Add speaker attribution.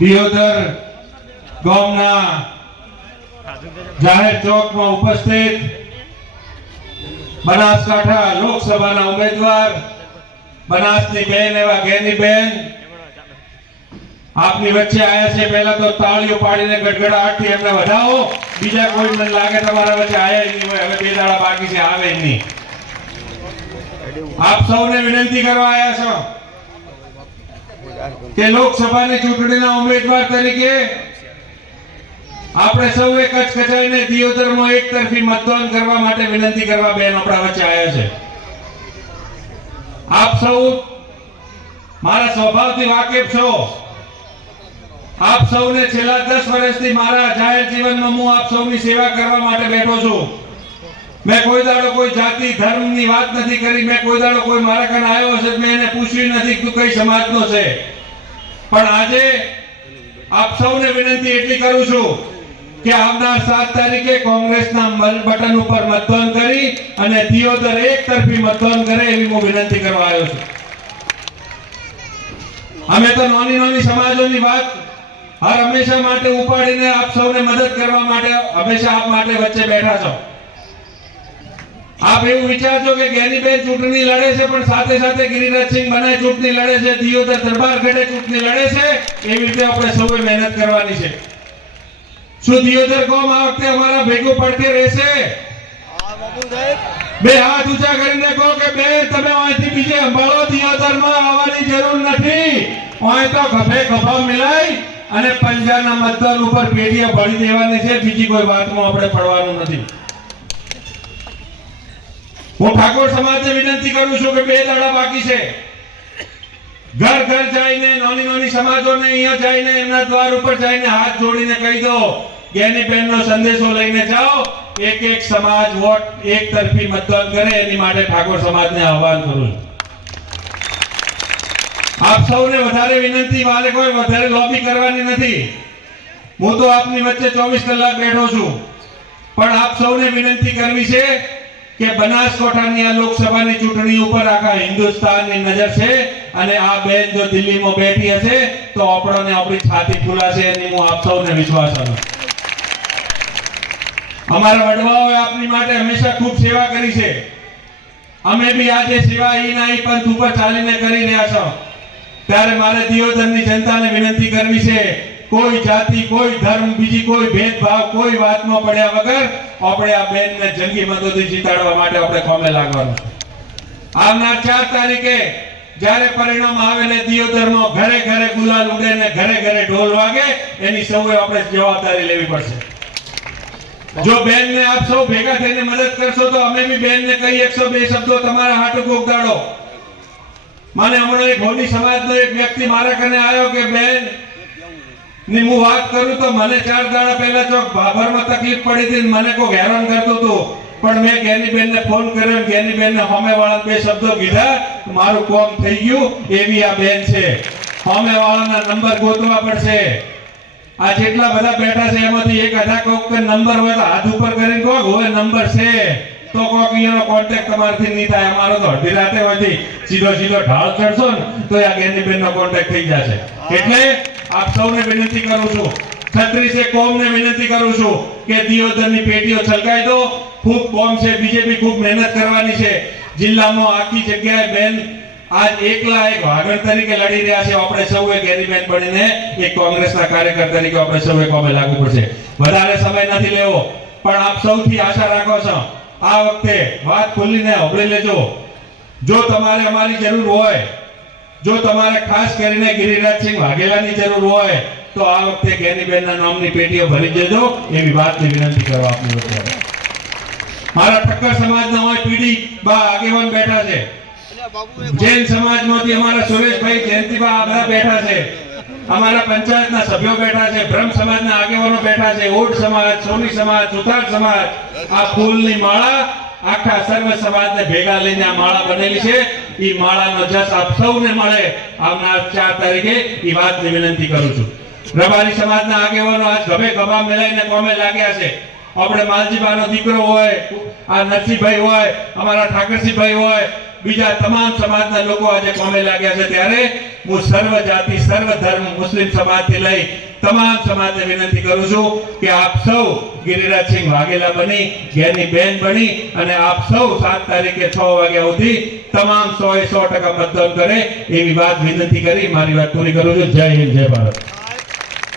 Speaker 1: દિયોદર ગામના જાહેર ઉપસ્થિત બનાસકાંઠા લોકસભાના ઉમેદવાર, બનાસની બેન એવા ગેની બેન, આપની વચ્ચે આયા છે. પહેલા તો તાળીઓ પાડીને ગડગડાટથી એમને વધાવો. બીજા કોઈ મને લાગે તમારા વચ્ચે આયા નહીં હોય. હવે બે દાડા બાકી છે, આવે નહીં. આપ સૌને વિનંતી કરવા આવ્યા છો. કે લોકસભાની ચૂંટણીના ઉમેદવાર તરીકે આપણે સૌએ કચાઈને દિયોદરમાં એક તરફી મતદાન કરવા માટે વિનંતી કરવા બેન આપણા વચ્ચે આવ્યા છે. આપ સૌ મારા સ્વભાવથી વાકેફ છો. આપ સૌને છેલ્લા દસ વર્ષથી મારા જાહેર જીવનમાં હું આપ સૌની સેવા કરવા માટે બેઠો છું. મેં કોઈ દાડો કોઈ જાતિ, ધર્મની વાત નથી કરી, મેં કોઈ દાડો કોઈ મારા કાન આવ્યો હશે મેં એને પૂછ્યું નથી કે કઈ સમાજનો છે. પણ આજે આપ સૌને વિનંતી એટલી કરું છું કે આવનાર સાત તારીખે કોંગ્રેસના બટન ઉપર મતદાન કરી અને દિયોદર એક તરફી મતદાન કરે એવી હું વિનંતી કરવા આવ્યો છું. અમે તો નાની નાની સમાજોની વાત હર હંમેશા માટે ઉપાડીને આપ સૌને મદદ કરવા માટે હંમેશા આપ માટે વચ્ચે બેઠા છો. આપ એવું વિચારજો કે જ્ઞાનીબેન ચૂંટણી લડે છે, પણ સાથે સાથે ગિરિરાજસિંહ બનાય ચૂંટણી લડે છે, દિયોદર દરબાર ગઢે ચૂંટણી લડે છે, એવી રીતે આપણે સૌએ મહેનત કરવાની છે. શું દિયોદર કોમ આ વખતે અમારા ભેગું પડકે રહેશે? બે હાથ ઊંચા કરીને કહો કે બે તમે અહીંથી બીજે અંબાળો દિયોદરમાં આવવાની જરૂર નથી. અહીં તો ખભે ખભા મિલાય અને પંજાના મતદાન ઉપર પેઢીએ ભરી દેવાની છે, બીજી કોઈ વાતમાં આપણે પડવાનું નથી. હું ઠાકોર સમાજને વિનંતી કરું છું કે બે દાડા બાકી છે. ઘર ઘર જઈને, નાની નાની સમાજોને અહીંયા જઈને, એમના દ્વાર ઉપર જઈને હાથ જોડીને કહી દો જ્ઞાની બેનનો સંદેશો લઈને જાઓ. એક એક સમાજ વોટ એક તરફી મતદાન કરે, એની માટે ઠાકોર સમાજને આહવાન કરું છું. આપ સૌને વધારે વિનંતી, મારે કોઈ વધારે લોબી કરવાની નથી. હું તો આપની વચ્ચે ચોવીસ કલાક બેઠો છું. પણ આપ સૌને વિનંતી કરવી છે કે બનાસકાંઠાની આ લોકસભાની ચૂંટણી ઉપર આખા હિન્દુસ્તાનની નજર છે અને આ બેન જો દિલ્હીમાં બેઠી હશે, તો આપણને આપણી છાતી ફૂલાશે એની હું આપ સૌને વિશ્વાસ આપું અમારા વડવાઓએ આપની માટે હંમેશા ખૂબ સેવા કરી છે. અમે બી આજે સેવા ઈ ના પંથ ઉપર ચાલીને કરી રહ્યા છો. ત્યારે મારે દિયોદરની જનતાને વિનંતી કરવી છે કોઈ જાતિ, કોઈ ધર્મ, બીજી કોઈ ભેદભાવ, કોઈ વાતમાં પડ્યા વગર આપણે આ બેનને જંગી મદદથી જીતાડવા માટે આપણે કોમે લાગવાનું આવનાર ચાર તારીખે જ્યારે પરિણામ આવે ને દિયોદરમાં ઘરે ઘરે ગુલાલ ઉડે ને ઘરે ઘરે ઢોલ વાગે, એની સૌએ આપણે જવાબદારી લેવી પડશે. જો બેનને આપ સૌ ભેગા થઈને મદદ કરશો તો અમે બી બેનને કહી એકસો બે શબ્દો તમારા હાટુ ઉગાડો મને હમણાં એક હોલી સમાજનો એક વ્યક્તિ મારા કને આવ્યો કે, બેન ની હું વાત કરું તો મને ચાર દાડા પહેલા ચોક ભાભરમાં તકલીફ પડી હતી મને કોઈ હેરાન કરતો હતો. પણ મેં જ્ઞાનીબેન ને ફોન કર્યો જ્ઞાનીબેન ને સામે વાળા બે શબ્દો કીધા. મારું કોમ થઈ ગયું એવી આ બેન છે. સામે વાળાના નંબર ગોતવા પડશે. આ જેટલા બધા બેઠા છે એમાંથી એક અઢા કોક નંબર હોય તો હાથ ઉપર કરીને કોક હવે નંબર છે. તો કોક એનો કોન્ટેક્ટ તમારથી નહીં થાય. અમારો તો અડધી રાતે હોયથી સીધો સીધો ઢાળ ચડશો ને તો આ જ્ઞાનીબેન નો કોન્ટેક્ટ થઈ જશે. એટલે આપ સૌને વિનંતી કરું છું છત્રીસે કોમને વિનંતી કરું છું કે દિયોદરની પેટીઓ છલકાઈ દો. ખૂબ કોમ છે, બીજેપી ખૂબ મહેનત કરવાની છે. જિલ્લામાં આખી જગ્યાએ બેન આજ એકલા એક વાગણ તરીકે લડી રહ્યા છે. આપણે સૌએ ગેરીબેન બનીને એક કોંગ્રેસના કાર્યકર તરીકે આપણે સૌએ કોમે લાગુ પડશે. વધારે સમય નથી લેવો, પણ આપ સૌથી આશા રાખો છો, આ વખતે વાત ખુલ્લીને હોબળી લેજો. જો તમારે અમારી જરૂર હોય જો તમારે ખાસ કરીને ગિરિરાજસિંહ વાઘેલાની જરૂર હોય, તો આ વખતે ગેનીબેનના નામની પેટીઓ ભરી દેજો. એવી વાતની વિનંતી કરવા આપની વચ્ચે. મારા ઠક્કર સમાજના હોય, પીડી બા આગેવાન બેઠા છે. જૈન સમાજમાંથી અમારા સુરેશભાઈ જયંતિબા આ બધા બેઠા છે. અમારા પંચાયતના સભ્યો બેઠા છે, બ્રહ્મ સમાજના આગેવાનો બેઠા છે ઓડ સમાજ, સોની સમાજ સુથાર સમાજ. આ ફૂલની માળા આખા સર્વ સમાજને ભેગા લઈને આ માળા બનેલી છે. ઈ માળાનો જસ આપ સૌને મળે આવનાર ચાર તારીખે એ વાતની વિનંતી કરું છું. રબારી સમાજના આગેવાનો આજ ગભે ગભા મેલાઈને કોમે લાગ્યા છે. આપણે માલજીબાનો દીકરો હોય, આ નરસિંહભાઈ હોય, અમારા ઠાકરસિંહભાઈ હોય, બીજા તમામ સમાજના લોકો આજે કોમે લાગ્યા છે. ત્યારે હું સર્વ જાતિ સર્વ ધર્મ મુસ્લિમ સમાજથી લઈ તમામ સમાજને વિનંતી કરું છું કે આપ સૌ ગિરિરાજસિંહ વાઘેલા બની, ઘેરની બેન બની અને આપ સૌ સાત તારીખે છ વાગ્યા સુધી તમામ સો એ સો ટકા મતદાન કરે એવી વાત વિનંતી કરી. મારી વાત પૂરી કરું છું. જય હિન્દ, જય ભારત.